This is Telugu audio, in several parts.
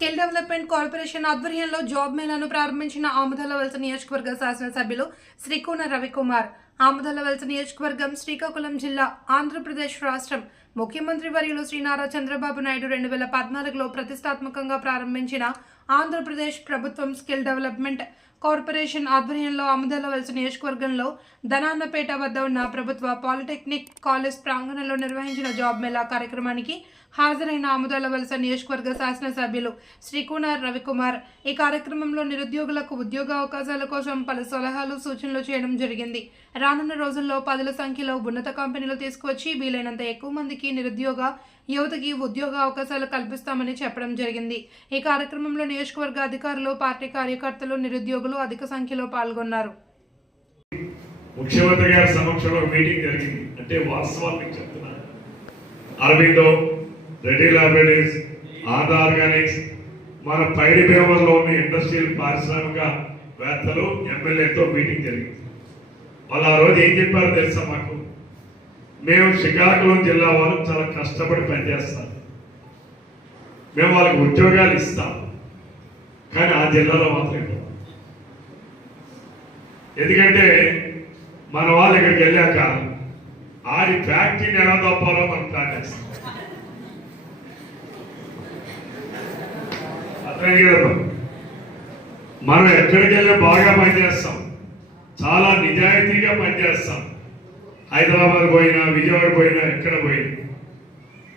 స్కిల్ డెవలప్మెంట్ కార్పొరేషన్ ఆధ్వర్యంలో జాబ్ మేళాను ప్రారంభించిన ఆముదాలవలస నియోజకవర్గ శాసనసభ్యులు శ్రీకోన రవికుమార్. ఆముదాలవలస నియోజకవర్గం శ్రీకాకుళం జిల్లా, ఆంధ్రప్రదేశ్ రాష్ట్రం. ముఖ్యమంత్రి వర్యులు శ్రీ నారా చంద్రబాబు నాయుడు 2014లో ప్రతిష్టాత్మకంగా ప్రారంభించిన ఆంధ్రప్రదేశ్ ప్రభుత్వం స్కిల్ డెవలప్మెంట్ కార్పొరేషన్ ఆధ్వర్యంలో ఆముదాలవలస నియోజకవర్గంలో ధనాన్నపేట వద్ద ఉన్న ప్రభుత్వ పాలిటెక్నిక్ కాలేజ్ ప్రాంగణంలో నిర్వహించిన జాబ్ మేళా కార్యక్రమానికి హాజరైన ఆముదాలవలస నియోజకవర్గ శాసనసభ్యులు శ్రీకోన రవికుమార్ ఈ కార్యక్రమంలో నిరుద్యోగులకు ఉద్యోగ అవకాశాల కోసం పలు సలహాలు, సూచనలు చేయడం జరిగింది. రానున్న రోజుల్లో పదుల సంఖ్యలో ఉన్నత కంపెనీలు తీసుకువచ్చి వీలైనంత ఎక్కువ మందికి నిరుద్యోగ యువతకి ఉద్యోగ అవకాశాలు కల్పిస్తామని చెప్పడం జరిగింది. ఈ కార్యక్రమంలో నియోజకవర్గ అధికారులు, పార్టీ కార్యకర్తలు, నిరుద్యోగులు అధిక సంఖ్యలో పాల్గొన్నారు. ముఖ్యమంత్రి గారి సమక్షంలో మీటింగ్ జరిగింది. అంటే వాస్తవాలు మీకు చెప్తున్నా. అరవిందో, రెడ్డి లాబరేటరీస్, ఆదా ఆర్గానిక్స్, మన పైడి బేవర్లో ఉన్న ఇండస్ట్రియల్ పారిశ్రామిక వేత్తలు, ఎమ్మెల్యేతో మీటింగ్ జరిగింది. వాళ్ళు ఆ రోజు ఏం చెప్పారో తెలుసా మాకు? మేము శ్రీకాకుళం జిల్లా వాళ్ళు చాలా కష్టపడి పనిచేస్తాం, మేము వాళ్ళకి ఉద్యోగాలు ఇస్తాం, కానీ ఆ జిల్లాలో మాత్రం ఇవ్వం. ఎందుకంటే మన వాళ్ళు ఇక్కడికి వెళ్ళాక ఆడి ఫ్యాక్టరీని ఎలా తప్పాలో మనం ప్లాన్ చేస్తాం. అర్థమైంది కదా? మనం ఎక్కడికి వెళ్ళి బాగా పనిచేస్తాం, చాలా నిజాయితీగా పనిచేస్తాం. హైదరాబాద్ పోయినా, విజయవాడ పోయినా, ఎక్కడ పోయినా.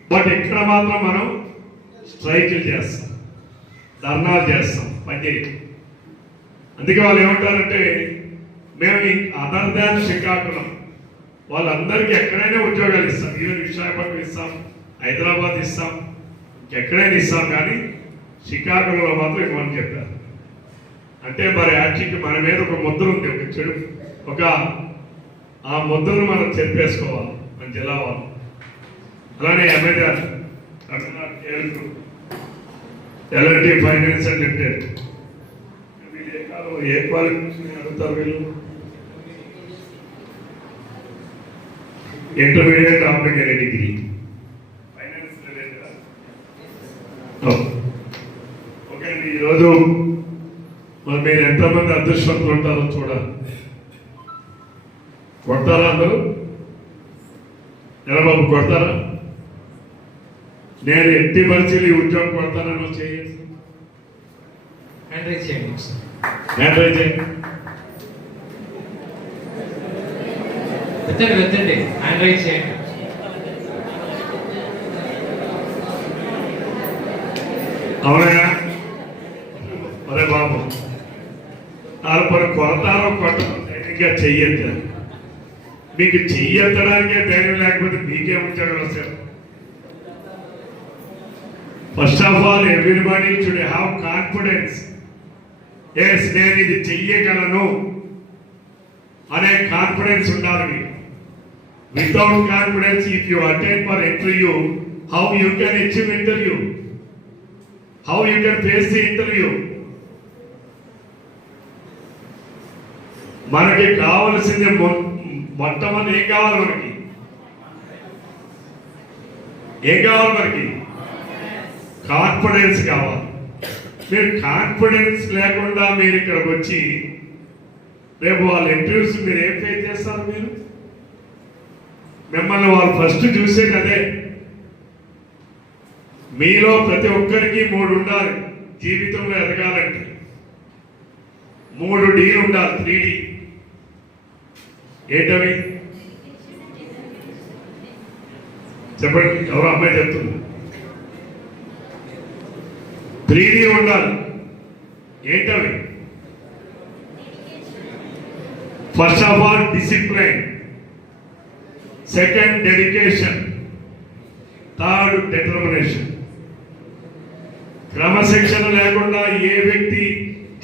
బట్ ఇక్కడ మాత్రం మనం స్ట్రైకులు చేస్తాం, ధర్నాలు చేస్తాం, పనిచేయటం. అందుకే వాళ్ళు ఏమంటారంటే, మేము అదర్ దాన్ శ్రీకాకుళం వాళ్ళందరికీ ఎక్కడైనా ఉద్యోగాలు ఇస్తాం. ఈవెన్ విశాఖపట్నం ఇస్తాం, హైదరాబాద్ ఇస్తాం, ఎక్కడైనా ఇస్తాం, కానీ శ్రీకాకుళంలో మాత్రం ఇవ్వమని చెప్పారు. అంటే మరి యాక్చువల్గా మన మీద ఒక ముద్ర ఉంది, ఒక చెడు, ఒక ఆ ముద్రను మనం చెప్పేసుకోవాలి మన జిల్లా వాళ్ళు. అలానే Amazon, LNT finance and limited, ఏ క్వాలిఫికేషన్ అడుగుతారు వీళ్ళు? Intermediate after degree finance related. Okay అండి, ఈరోజు మరి మీరు ఎంతమంది అదృష్టవంతులు ఉంటారో చూడాలి. కొడతారా అందరూ? ఎర్రబాబు కొడతారా? నేను ఎట్టి పరిచయం ఈ ఉద్యోగం కొడతానని చేయండి. హ్యాండ్ రైజ్ చేయండి. వెత్తండి, హ్యాండ్ రైజ్ చేయండి. అవునా? అరే బాబు, వాళ్ళు కొడతారో కొట్టడం ధైర్యంగా చెయ్యొద్దు. మీకు చెయ్యెత్తడానికే ధైర్యం లేకపోతే మీకే ఉద్యోగాలు వస్తాయి. First of all everybody should have confidence. Yes, నేను ఇది చెయ్యగలను అనే కాన్ఫిడెన్స్ ఉండాలి. Without confidence, if you attend for interview, how you can achieve interview, how you can face the interview. మనకి కావలసింది మొట్టమొదటి ఏం కావాలి? ఏం కావాలి మనకి? కాన్ఫిడెన్స్ కావాలి. మీరు కాన్ఫిడెన్స్ లేకుండా మీరు ఇక్కడికి వచ్చి రేపు వాళ్ళ ఇంటర్వ్యూస్ మీరు ఏం ఫేస్ చేస్తారు? మీరు మిమ్మల్ని వాళ్ళు ఫస్ట్ చూసేది అదే. మీలో ప్రతి ఒక్కరికి 3 ఉండాలి జీవితంలో ఎదగాలంటే. 3 డీలు ఉండాలి, 3D. ఏంటవి చెప్పండి, ఎవరో అమ్మాయి చెప్తుంది. 3D ఉండాలి. ఏంటవి? First of all discipline, second dedication, third determination. క్రమశిక్షణ లేకుండా ఏ వ్యక్తి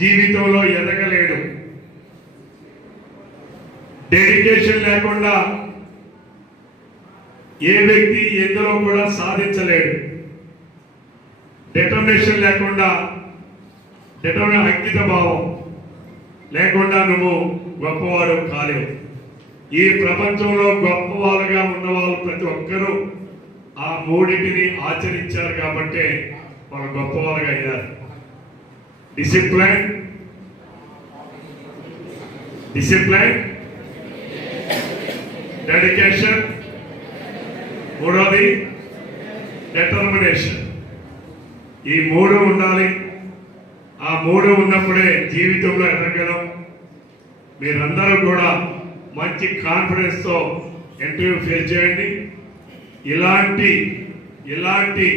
జీవితంలో ఎదగలేడు. డెడికేషన్ లేకుండా ఏ వ్యక్తి ఎందులో కూడా సాధించలేడు. డిటర్మినేషన్ లేకుండా, అంకిత భావం లేకుండా నువ్వు గొప్పవాడు కాలేవు. ఈ ప్రపంచంలో గొప్పవాళ్ళుగా ఉన్నవాళ్ళు ప్రతి ఒక్కరూ ఆ 3టిని ఆచరించారు. కాబట్టి వాళ్ళు గొప్ప వాళ్ళగా అయ్యారు. డిసిప్లైన్ డెడికేషన్, మూడోది డిటర్మినేషన్. ఈ మూడు ఉండాలి. ఆ మూడు ఉన్నప్పుడే జీవితంలో ఎదగలం. మీరందరూ కూడా మంచి కాన్ఫిడెన్స్ తో ఇంటర్వ్యూ ఫేస్ చేయండి. ఇలాంటి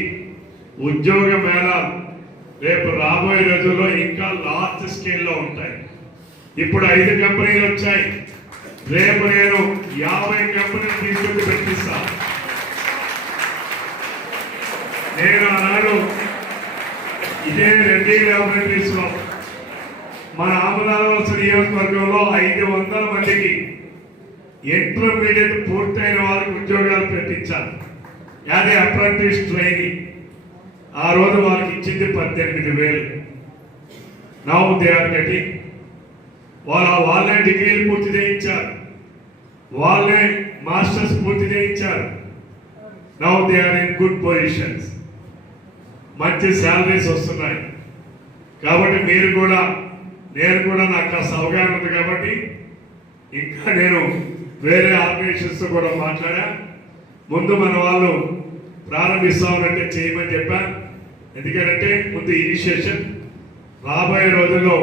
ఉద్యోగ మేళాలు రేపు రాబోయే రోజుల్లో ఇంకా లార్జ్ స్కేల్లో ఉంటాయి. ఇప్పుడు 5 కంపెనీలు వచ్చాయి. రేపు నేను 50 కంపెనీలు తీసుకొచ్చి పెట్టిస్తా. నేను ఆనాడు ఇదే రెడ్డి ల్యాబొరేటరీస్ లో మన ఆమదాలవలస నియోజకవర్గంలో 500 మందికి ఇంటర్మీడియట్ పూర్తయిన వారికి ఉద్యోగాలు పెట్టించాను. అదే అప్రెంటిస్ ట్రైనింగ్. ఆ రోజు వారికి ఇచ్చింది 18,000. Now they are getting. వాళ్ళే డిగ్రీలు పూర్తి చేయించారు, వాళ్ళే మాస్టర్స్ పూర్తి చేయించారు. Now they are in good positions. మంచి శాలరీస్ వస్తున్నాయి. కాబట్టి నేను కూడా నాకు కాస్త అవగాహన ఉంది కాబట్టి ఇంకా నేను వేరే ఆర్గనైజేషన్స్తో కూడా మాట్లాడా. ముందు మన వాళ్ళు ప్రారంభిస్తామనంటే చేయమని చెప్పాను. ఎందుకంటే ముందు ఇనిషియేషన్. రాబోయే రోజుల్లో